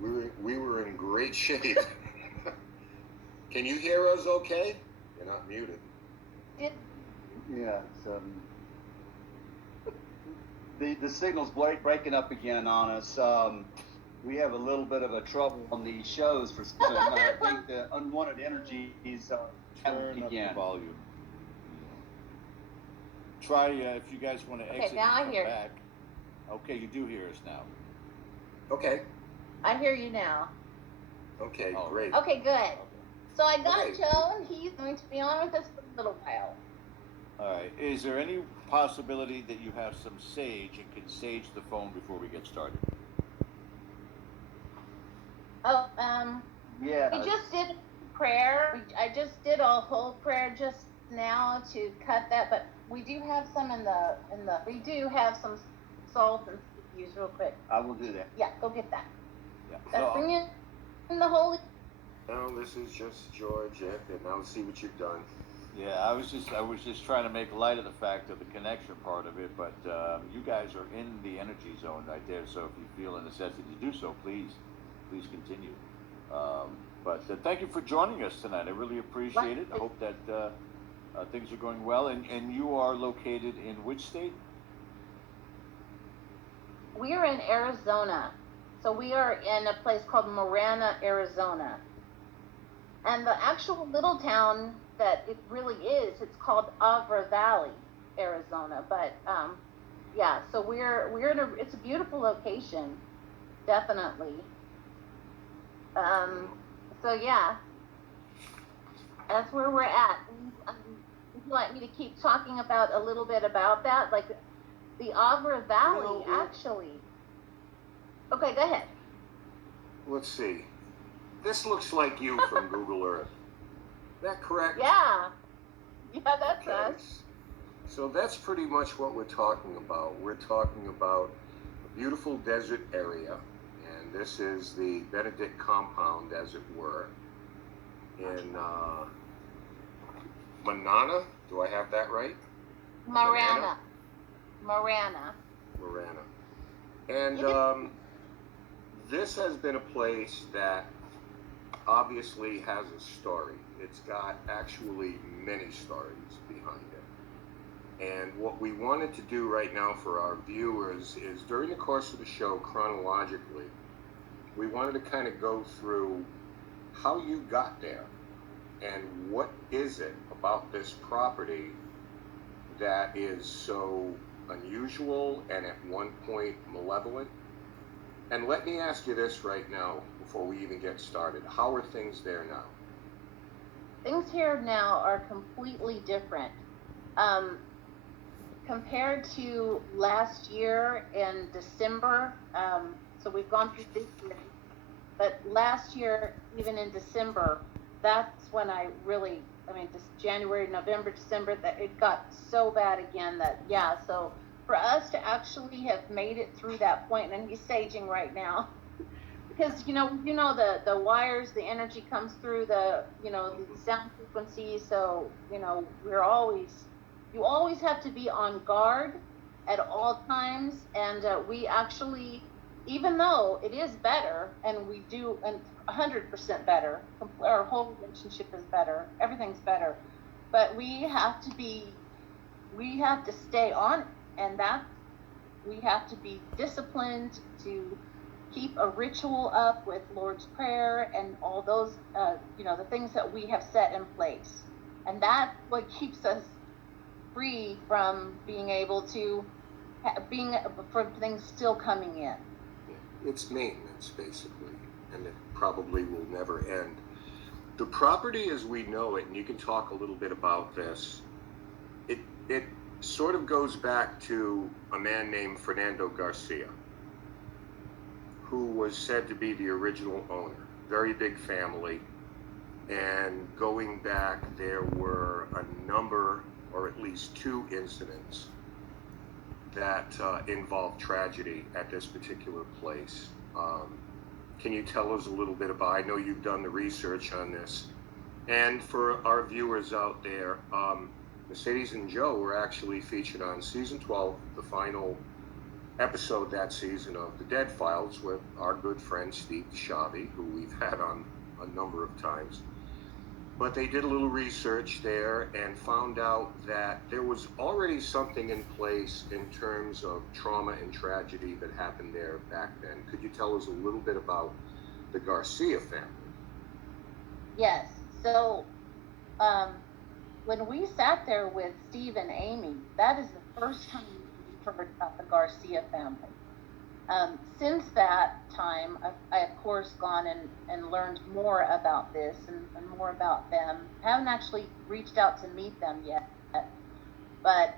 We were in great shape. Can you hear us okay? You're not muted. Yeah, the signal's breaking up again on us. We have a little bit of a trouble on these shows for some reason. I think the unwanted energy is turn up the volume. Try if you guys want to exit now and I hear. come back. Okay, you do hear us now. Okay. I hear you now. Okay, great. Okay, good. Okay. So I got Joe, and he's going to be on with us for a little while. All right. Is there any possibility that you have some sage and can sage the phone before we get started? Oh, yeah. we just did prayer. I just did a whole prayer just now to cut that, but we do have some we do have some salt and use real quick. I will do that. Yeah, go get that. Yeah. Bring in the holy. Now this is just George, and now see what you've done. Yeah, I was just trying to make light of the fact of the connection part of it, but you guys are in the energy zone right there. So if you feel a necessity to do so, please continue. But thank you for joining us tonight. I really appreciate it. I hope that things are going well. And you are located in which state? We are in Arizona. So we are in a place called Marana, Arizona. And the actual little town that it really is, it's called Avra Valley, Arizona. But yeah, so we're in it's a beautiful location, definitely. So yeah, that's where we're at. Would you like me to keep talking about a little bit about that? Like the Avra Valley, actually. Okay, go ahead. Let's see. This looks like you from Google Earth. Is that correct? Yeah. Yeah, that's us. So that's pretty much what we're talking about. We're talking about a beautiful desert area, and this is the Benedict compound, as it were, in Manana. Do I have that right? Marana. And this has been a place that obviously has a story. It's got actually many stories behind it. And what we wanted to do right now for our viewers is during the course of the show, chronologically, we wanted to kind of go through how you got there and what is it about this property that is so unusual and at one point malevolent. And let me ask you this right now before we even get started. How are things there now? Things here now are completely different. Compared to last year in December, so we've gone through this year, but last year, even in December, that's when this January, November, December, that it got so bad again that, so for us to actually have made it through that point, and he's saging right now, because the wires, the energy comes through the sound frequency, so you always have to be on guard at all times. And we actually, even though it is better, and we do, and 100% better, our whole relationship is better, everything's better, but we have to stay on it, and that we have to be disciplined to keep a ritual up with Lord's Prayer and all those, the things that we have set in place. And that's what keeps us free from being able to, from things still coming in. It's maintenance, basically, and it probably will never end. The property as we know it, and you can talk a little bit about this, it sort of goes back to a man named Fernando Garcia, who was said to be the original owner. Very big family, and going back, there were a number, or at least 2 incidents that involved tragedy at this particular place. Can you tell us a little bit about, I know you've done the research on this, and for our viewers out there, Mercedes and Joe were actually featured on season 12, the final episode that season of The Dead Files with our good friend Steve DeCasta, who we've had on a number of times. But they did a little research there and found out that there was already something in place in terms of trauma and tragedy that happened there back then. Could you tell us a little bit about the Garcia family? Yes. So, when we sat there with Steve and Amy, that is the first time we heard about the Garcia family. Since that time, I of course gone and learned more about this and more about them. Haven't actually reached out to meet them yet, but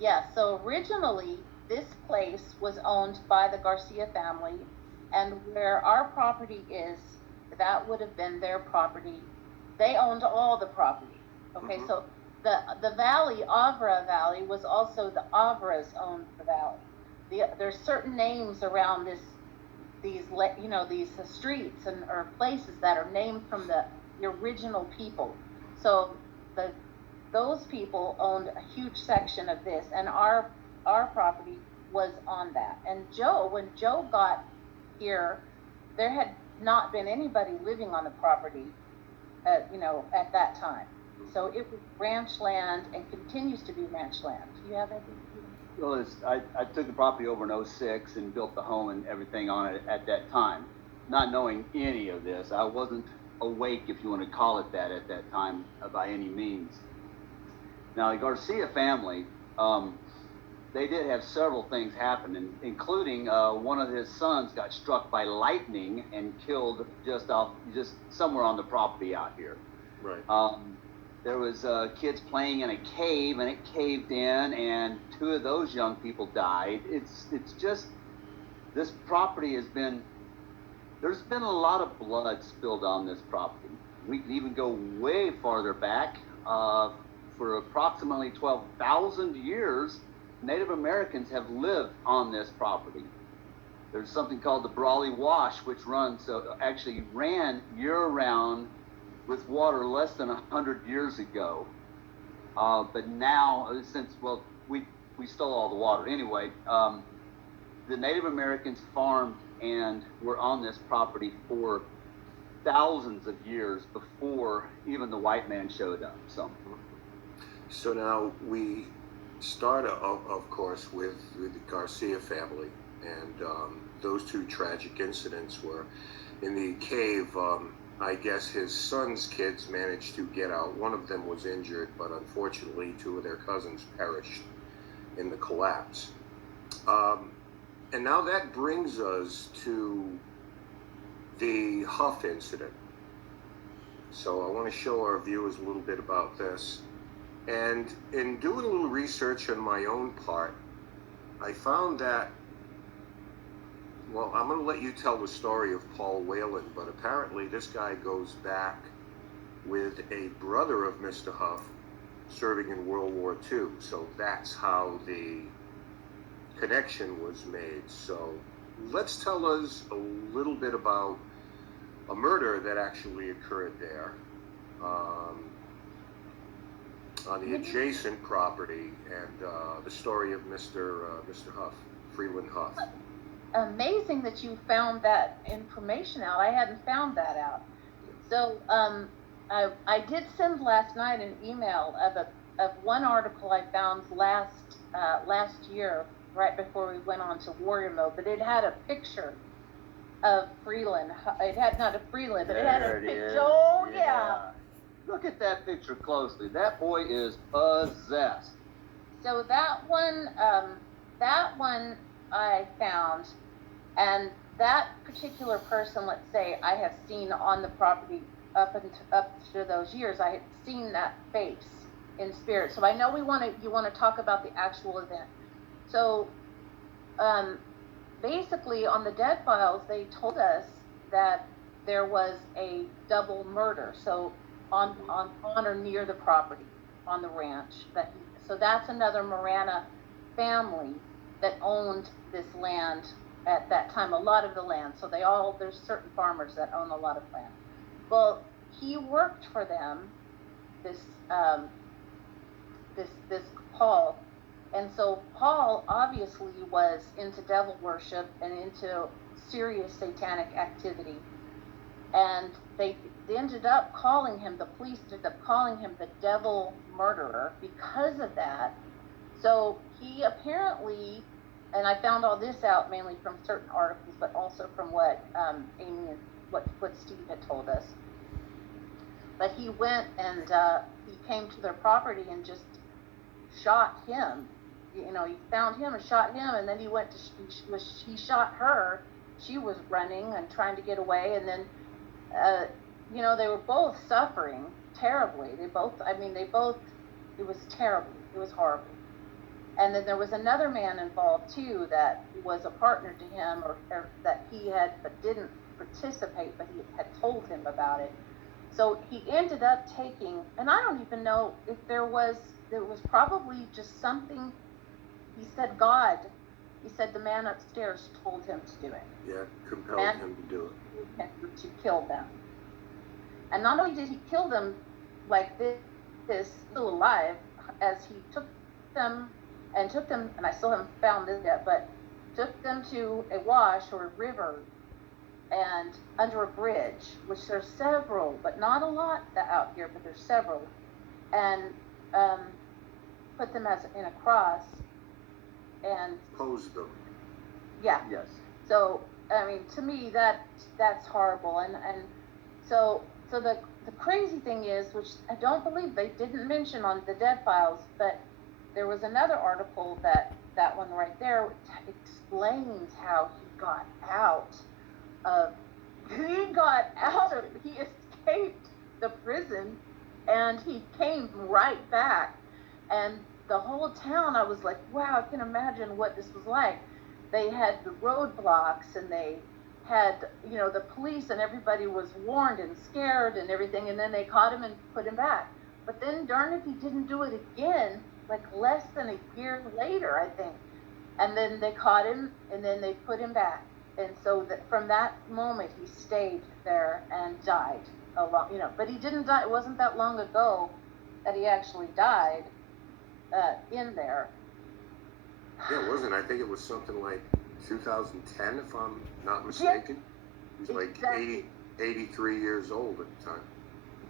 yeah. So originally, this place was owned by the Garcia family, and where our property is, that would have been their property. They owned all the property. Okay, so the valley, Avra Valley, was also the Avras owned the valley. There's certain names around these streets or places that are named from the original people. So those people owned a huge section of this, and our property was on that. And when Joe got here, there had not been anybody living on the property, at that time. So it was ranch land and continues to be ranch land. Do you have anything? Well, I took the property over in '06 and built the home and everything on it at that time, not knowing any of this. I wasn't awake, if you want to call it that, at that time by any means. Now, the Garcia family, they did have several things happen, including one of his sons got struck by lightning and killed just somewhere on the property out here. Right. There was kids playing in a cave, and it caved in, and 2 of those young people died. It's just, this property there's been a lot of blood spilled on this property. We can even go way farther back. For approximately 12,000 years, Native Americans have lived on this property. There's something called the Brawley Wash, which actually ran year-round with water less than 100 years ago. But now, we stole all the water. Anyway, the Native Americans farmed and were on this property for thousands of years before even the white man showed up. So now we start, of course, with the Garcia family, and those 2 tragic incidents were in the cave. I guess his son's kids managed to get out. One of them was injured, but unfortunately 2 of their cousins perished in the collapse. And now that brings us to the Huff incident. So I want to show our viewers a little bit about this. And in doing a little research on my own part, I found that, well, I'm going to let you tell the story of Paul Whelan, but apparently this guy goes back with a brother of Mr. Huff serving in World War II. So that's how the connection was made. So let's tell us a little bit about a murder that actually occurred there on the adjacent property, and the story of Mr. Huff, Freeland Huff. Amazing that you found that information out. I hadn't found that out. So I did send last night an email of one article I found last year, right before we went on to warrior mode, but it had a picture of Freeland. It had not a Freeland, but it had a picture. Oh yeah. Look at that picture closely. That boy is possessed. So that one I found, and that particular person, let's say, I have seen on the property up to those years. I had seen that face in spirit. So I know you want to talk about the actual event. So basically, on the Dead Files, they told us that there was a double murder. So on or near the property, on the ranch. So that's another Marana family that owned this land at that time, a lot of the land. So there's certain farmers that own a lot of land. Well, he worked for them, this Paul, And so Paul obviously was into devil worship and into serious satanic activity. And they ended up calling him, the police ended up calling him the devil murderer because of that. So he apparently, and I found all this out mainly from certain articles, but also from what Amy and what Steve had told us. But he went and he came to their property and just shot him. You know, he found him and shot him, and then he went to he shot her. She was running and trying to get away, and then you know, they were both suffering terribly. They both, it was terrible. It was horrible. And then there was another man involved too that was a partner to him, or that he had, but didn't participate, but he had told him about it. So he ended up taking, and I don't even know if there was probably just something. He said he said the man upstairs told him to do it. Yeah, compelled him to do it. To kill them. And not only did he kill them like this still alive, as he took them, and I still haven't found this yet, but took them to a wash or a river and under a bridge, which there's several, but not a lot out here, but there's several, and put them in a cross and Posed them. yeah. Yes. So I mean, to me that's horrible, and so the crazy thing is, which I don't believe they didn't mention on the Dead Files, but there was another article that one right there explains how he got out of he escaped the prison, and he came right back, and the whole town, I was like, wow, I can imagine what this was like. They had the roadblocks, and they had, you know, the police, and everybody was warned and scared and everything, and then they caught him and put him back. But then darn if he didn't do it again, like less than a year later, I think. And then they caught him, and then they put him back. And so from that moment, he stayed there and died you know, but he didn't die. It wasn't that long ago that he actually died in there. Yeah, it wasn't. I think it was something like 2010, if I'm not mistaken. He was like Exactly. 83 years old at the time.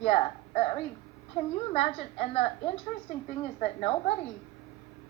Yeah, I mean, can you imagine? And the interesting thing is that nobody,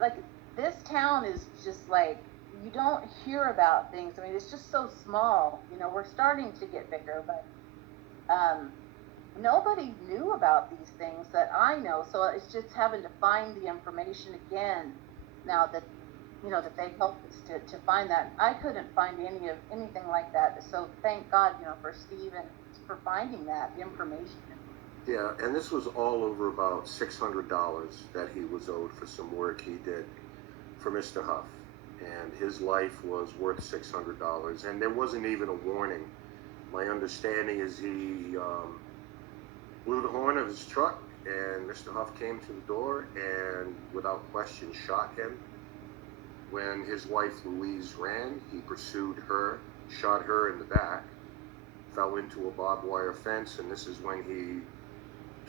like, this town is just like, you don't hear about things. I mean, it's just so small. You know, we're starting to get bigger, but nobody knew about these things that I know. So it's just having to find the information again now that, you know, that they helped us to find that. I couldn't find anything like that. So thank God, you know, for Steve and for finding that information. Yeah, and this was all over about $600 that he was owed for some work he did for Mr. Huff. And his life was worth $600. And there wasn't even a warning. My understanding is he blew the horn of his truck, and Mr. Huff came to the door and, without question, shot him. When his wife Louise ran, he pursued her, shot her in the back, fell into a barbed wire fence, and this is when he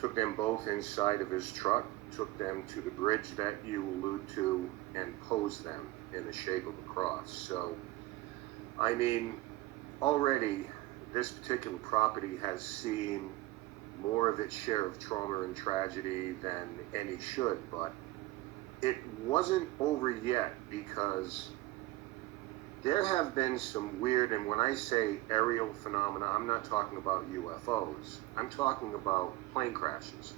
took them both inside of his truck, took them to the bridge that you allude to, and posed them in the shape of a cross. So, I mean, already this particular property has seen more of its share of trauma and tragedy than any should, but it wasn't over yet, because there have been some weird, and when I say aerial phenomena, I'm not talking about UFOs. I'm talking about plane crashes.